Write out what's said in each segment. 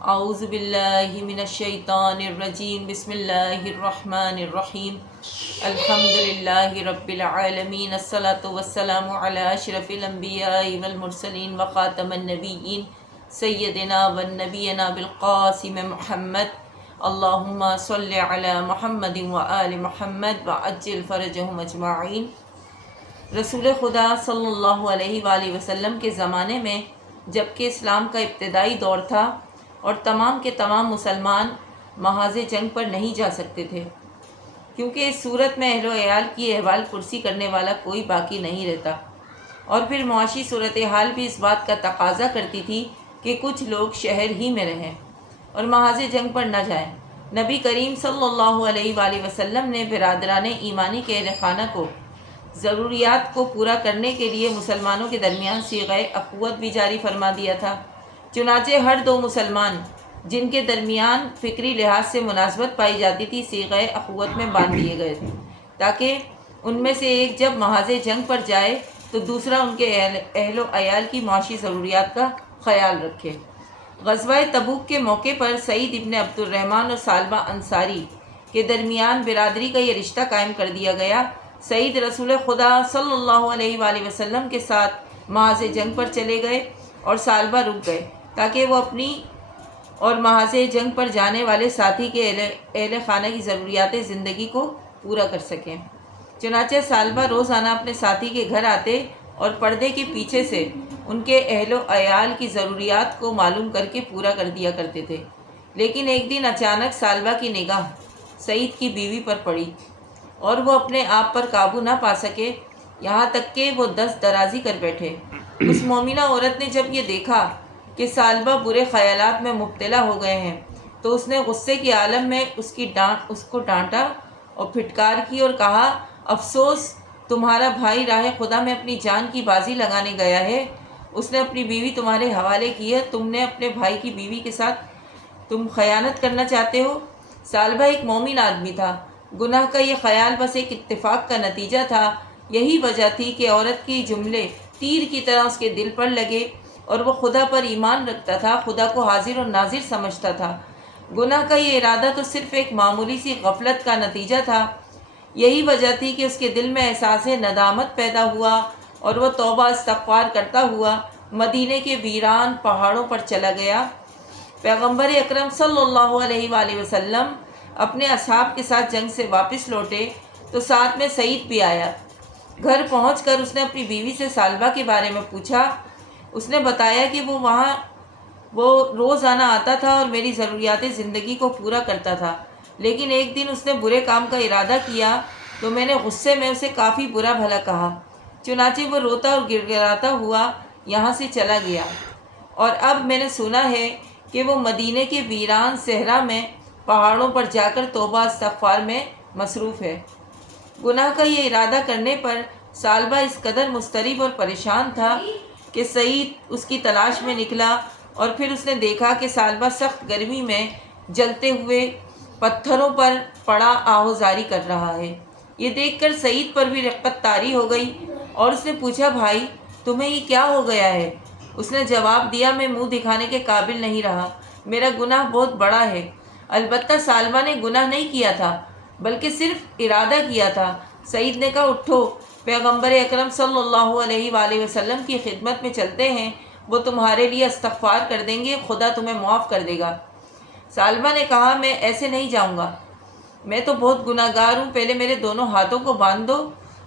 اعوذ باللہ من الشیطان الرجیم بسم اللہ الرحمن الرحیم الحمد للہ رب العالمین الصلاة والسلام علی اشرف الانبیاء والمرسلین وخاتم النبیین سیدنا والنبینا بالقاسم محمد اللہم صل علی محمد وآل محمد وعجل فرجہم اجمعین۔ رسول خدا صلی اللہ علیہ وآلہ وسلم کے زمانے میں جب کہ اسلام کا ابتدائی دور تھا اور تمام کے تمام مسلمان محاذ جنگ پر نہیں جا سکتے تھے، کیونکہ اس صورت میں اہل و عیال کی احوال پرسی کرنے والا کوئی باقی نہیں رہتا، اور پھر معاشی صورتحال بھی اس بات کا تقاضا کرتی تھی کہ کچھ لوگ شہر ہی میں رہیں اور محاذ جنگ پر نہ جائیں۔ نبی کریم صلی اللہ علیہ وآلہ وسلم نے برادران ایمانی کے اہل خانہ کو ضروریات کو پورا کرنے کے لیے مسلمانوں کے درمیان صیغہ اخوت بھی جاری فرما دیا تھا۔ چنانچہ ہر دو مسلمان جن کے درمیان فکری لحاظ سے مناسبت پائی جاتی تھی صیغہ اخوت میں باندھ دیے گئے تاکہ ان میں سے ایک جب محاذ جنگ پر جائے تو دوسرا ان کے اہل و عیال کی معاشی ضروریات کا خیال رکھے۔ غزوہ تبوک کے موقع پر سعید ابن عبد الرحمن اور سالبہ انصاری کے درمیان برادری کا یہ رشتہ قائم کر دیا گیا۔ سعید رسول خدا صلی اللہ علیہ وآلہ وسلم کے ساتھ محاذ جنگ پر چلے گئے اور سالبہ رک گئے تاکہ وہ اپنی اور محاذ جنگ پر جانے والے ساتھی کے اہل خانہ کی ضروریات زندگی کو پورا کر سکیں۔ چنانچہ سالبہ روزانہ اپنے ساتھی کے گھر آتے اور پردے کے پیچھے سے ان کے اہل و عیال کی ضروریات کو معلوم کر کے پورا کر دیا کرتے تھے۔ لیکن ایک دن اچانک سالبہ کی نگاہ سعید کی بیوی پر پڑی اور وہ اپنے آپ پر قابو نہ پا سکے، یہاں تک کہ وہ دست درازی کر بیٹھے۔ اس مومنہ عورت نے جب یہ دیکھا کہ سالبہ برے خیالات میں مبتلا ہو گئے ہیں تو اس نے غصے کے عالم میں اس کو ڈانٹا اور پھٹکار کی اور کہا، افسوس تمہارا بھائی راہ خدا میں اپنی جان کی بازی لگانے گیا ہے، اس نے اپنی بیوی تمہارے حوالے کی ہے، تم نے اپنے بھائی کی بیوی کے ساتھ تم خیانت کرنا چاہتے ہو۔ سالبہ ایک مومن آدمی تھا، گناہ کا یہ خیال بس ایک اتفاق کا نتیجہ تھا۔ یہی وجہ تھی کہ عورت کی جملے تیر کی طرح اس کے دل پر لگے اور وہ خدا پر ایمان رکھتا تھا، خدا کو حاضر اور ناظر سمجھتا تھا۔ گناہ کا یہ ارادہ تو صرف ایک معمولی سی غفلت کا نتیجہ تھا۔ یہی وجہ تھی کہ اس کے دل میں احساس ندامت پیدا ہوا اور وہ توبہ استغفار کرتا ہوا مدینے کے ویران پہاڑوں پر چلا گیا۔ پیغمبر اکرم صلی اللہ علیہ وآلہ وسلم اپنے اصحاب کے ساتھ جنگ سے واپس لوٹے تو ساتھ میں سعید بھی آیا۔ گھر پہنچ کر اس نے اپنی بیوی سے سالبہ کے بارے میں پوچھا۔ اس نے بتایا کہ وہ روزانہ آتا تھا اور میری ضروریات زندگی کو پورا کرتا تھا، لیکن ایک دن اس نے برے کام کا ارادہ کیا تو میں نے غصے میں اسے کافی برا بھلا کہا، چنانچہ وہ روتا اور گر گراتا ہوا یہاں سے چلا گیا، اور اب میں نے سنا ہے کہ وہ مدینے کے ویران صحرا میں پہاڑوں پر جا کر توبہ استغفار میں مصروف ہے۔ گناہ کا یہ ارادہ کرنے پر سالبہ اس قدر مضطرب اور پریشان تھا کہ سعید اس کی تلاش میں نکلا اور پھر اس نے دیکھا کہ سالبہ سخت گرمی میں جلتے ہوئے پتھروں پر پڑا آہوزاری کر رہا ہے۔ یہ دیکھ کر سعید پر بھی رقت طاری ہو گئی اور اس نے پوچھا، بھائی تمہیں یہ کیا ہو گیا ہے؟ اس نے جواب دیا، میں منہ دکھانے کے قابل نہیں رہا، میرا گناہ بہت بڑا ہے۔ البتہ سالبہ نے گناہ نہیں کیا تھا بلکہ صرف ارادہ کیا تھا۔ سعید نے کہا، اٹھو، پیغمبر اکرم صلی اللہ علیہ وآلہ وسلم کی خدمت میں چلتے ہیں، وہ تمہارے لیے استغفار کر دیں گے، خدا تمہیں معاف کر دے گا۔ سالبہ نے کہا، میں ایسے نہیں جاؤں گا، میں تو بہت گناہ گار ہوں، پہلے میرے دونوں ہاتھوں کو باندھ دو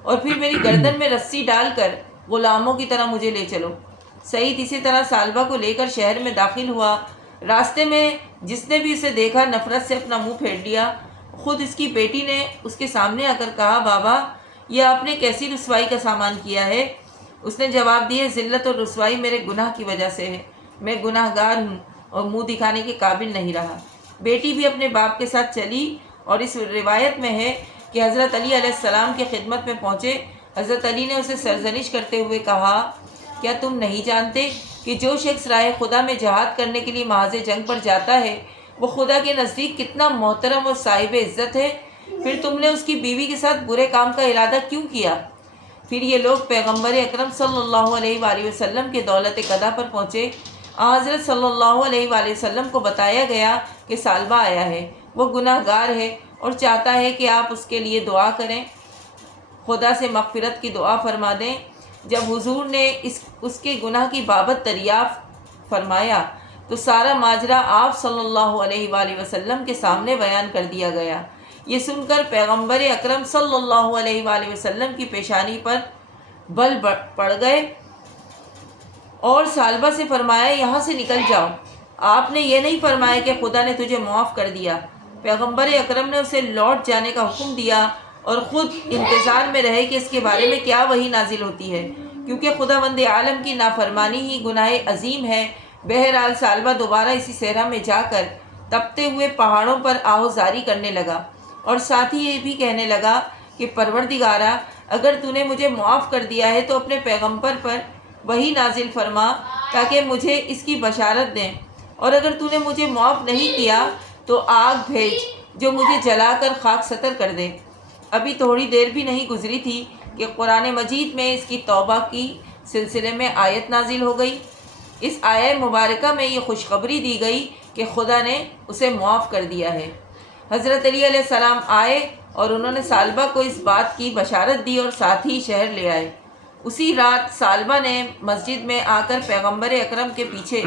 اور پھر میری گردن میں رسی ڈال کر غلاموں کی طرح مجھے لے چلو۔ سعید اسی طرح سالبہ کو لے کر شہر میں داخل ہوا۔ راستے میں جس نے بھی اسے دیکھا نفرت سے اپنا منہ پھیر لیا۔ خود اس کی بیٹی نے اس کے سامنے آ کر کہا، بابا یہ آپ نے کیسی رسوائی کا سامان کیا ہے؟ اس نے جواب دیا، ذلت اور رسوائی میرے گناہ کی وجہ سے ہے، میں گناہ گار ہوں اور منہ دکھانے کے قابل نہیں رہا۔ بیٹی بھی اپنے باپ کے ساتھ چلی اور اس روایت میں ہے کہ حضرت علی علیہ السلام کی خدمت میں پہنچے۔ حضرت علی نے اسے سرزنش کرتے ہوئے کہا، کیا تم نہیں جانتے کہ جو شخص راہ خدا میں جہاد کرنے کے لیے محاذ جنگ پر جاتا ہے وہ خدا کے نزدیک کتنا محترم اور صاحب عزت ہے؟ پھر تم نے اس کی بیوی کے ساتھ برے کام کا ارادہ کیوں کیا؟ پھر یہ لوگ پیغمبر اکرم صلی اللہ علیہ وآلہ وسلم کے دولت قدا پر پہنچے۔ حضرت صلی اللہ علیہ وآلہ وسلم کو بتایا گیا کہ سالبہ آیا ہے، وہ گناہ گار ہے اور چاہتا ہے کہ آپ اس کے لیے دعا کریں، خدا سے مغفرت کی دعا فرما دیں۔ جب حضور نے اس کے گناہ کی بابت دریافت فرمایا تو سارا ماجرا آپ صلی اللہ علیہ وآلہ وسلم کے سامنے بیان کر دیا گیا۔ یہ سن کر پیغمبر اکرم صلی اللہ علیہ وآلہ وسلم کی پیشانی پر بل پڑ گئے اور سالبہ سے فرمایا یہاں سے نکل جاؤ۔ آپ نے یہ نہیں فرمایا کہ خدا نے تجھے معاف کر دیا۔ پیغمبر اکرم نے اسے لوٹ جانے کا حکم دیا اور خود انتظار میں رہے کہ اس کے بارے میں کیا وحی نازل ہوتی ہے، کیونکہ خداوند عالم کی نافرمانی ہی گناہ عظیم ہے۔ بہرحال سالبہ دوبارہ اسی صحرا میں جا کر تپتے ہوئے پہاڑوں پر آہوزاری کرنے لگا اور ساتھ ہی یہ بھی کہنے لگا کہ پروردگارا، اگر تو نے مجھے معاف کر دیا ہے تو اپنے پیغمبر پر وحی نازل فرما تاکہ مجھے اس کی بشارت دیں، اور اگر تو نے مجھے معاف نہیں کیا تو آگ بھیج جو مجھے جلا کر خاک ستر کر دے۔ ابھی تھوڑی دیر بھی نہیں گزری تھی کہ قرآن مجید میں اس کی توبہ کی سلسلے میں آیت نازل ہو گئی۔ اس آیہ مبارکہ میں یہ خوشخبری دی گئی کہ خدا نے اسے معاف کر دیا ہے۔ حضرت علی علیہ السلام آئے اور انہوں نے سالبہ کو اس بات کی بشارت دی اور ساتھ ہی شہر لے آئے۔ اسی رات سالبہ نے مسجد میں آ کر پیغمبر اکرم کے پیچھے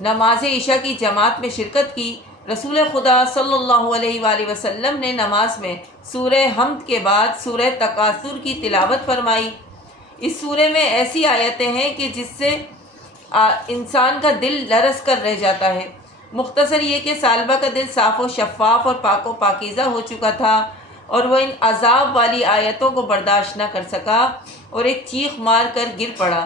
نماز عشاء کی جماعت میں شرکت کی۔ رسول خدا صلی اللہ علیہ وآلہ وسلم نے نماز میں سورہ حمد کے بعد سورہ تکاثر کی تلاوت فرمائی۔ اس سورہ میں ایسی آیتیں ہیں کہ جس سے انسان کا دل لرز کر رہ جاتا ہے۔ مختصر یہ کہ سالبہ کا دل صاف و شفاف اور پاک و پاکیزہ ہو چکا تھا اور وہ ان عذاب والی آیتوں کو برداشت نہ کر سکا اور ایک چیخ مار کر گر پڑا۔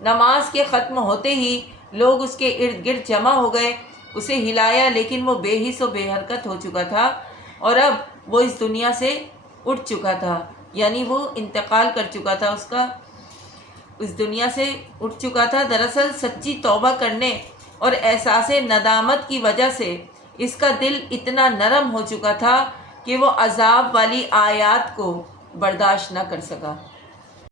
نماز کے ختم ہوتے ہی لوگ اس کے ارد گرد جمع ہو گئے۔ اسے ہلایا لیکن وہ بے حس و بے حرکت ہو چکا تھا اور اب وہ اس دنیا سے اٹھ چکا تھا، یعنی وہ انتقال کر چکا تھا، اس دنیا سے اٹھ چکا تھا۔ دراصل سچی توبہ کرنے اور احساس ندامت کی وجہ سے اس کا دل اتنا نرم ہو چکا تھا کہ وہ عذاب والی آیات کو برداشت نہ کر سکا۔